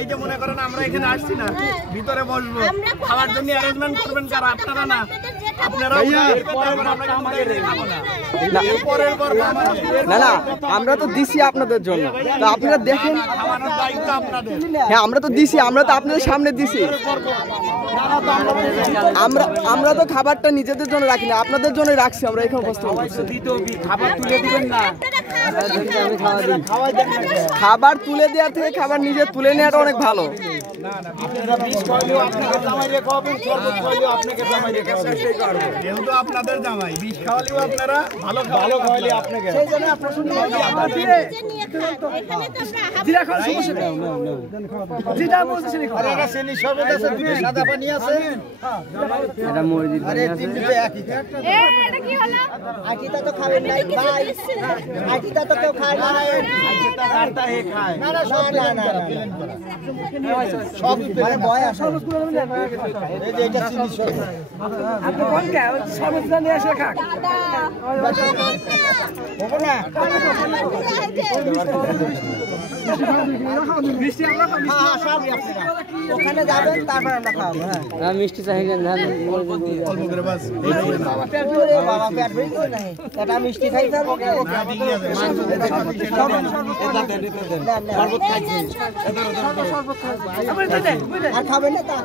এই যে মনে করেন আমরা এখানে আসছি না, ভিতরে বসবো, খাওয়ার জন্য অ্যারেঞ্জমেন্ট করবেন কারা? আপনারা না? আপনারা না না, আমরা তো দিছি আপনাদের জন্য, তো আপনারা দেখেন। হ্যাঁ আমরা তো দিছি, আমরা তো আপনাদের সামনে দিছি। আমরা তো খাবারটা নিজেদের জন্য রাখিনি, আপনাদের জন্য রাখছি। আমরা এখানে উপস্থাপন করছি। খাবার তুলে দিবেন না, খাবার তুলে দেওয়ার থেকে খাবার নিজে তুলে নেওয়াটা অনেক ভালো। যেহেতু আপনাদের জামাই, বিষ খাওয়ালেও আপনারা ভালো খাওয়ালে আপনাকে। ওখানে যাবেন, তারপর আমরা খাওয়াবো। হ্যাঁ মিষ্টি চাহিদা মিষ্টি খাই আর খাবেন না তা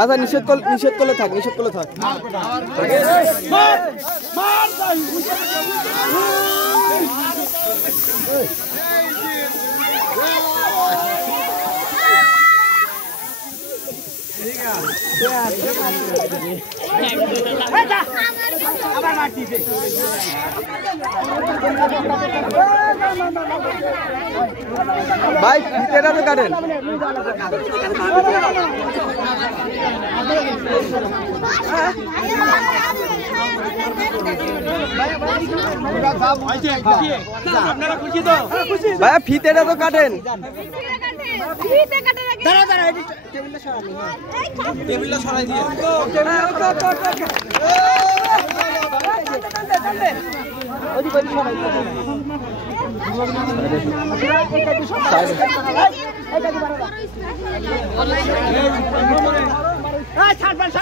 আচ্ছা, নিষেধ করলে থাক, নিষেধ করলে থাক। ভাই ফিতেটা তো কাটেন। ভাইয়া ফিতেটা তো কাটেন। টেবিলটা সরাই দিয়ে ছাড়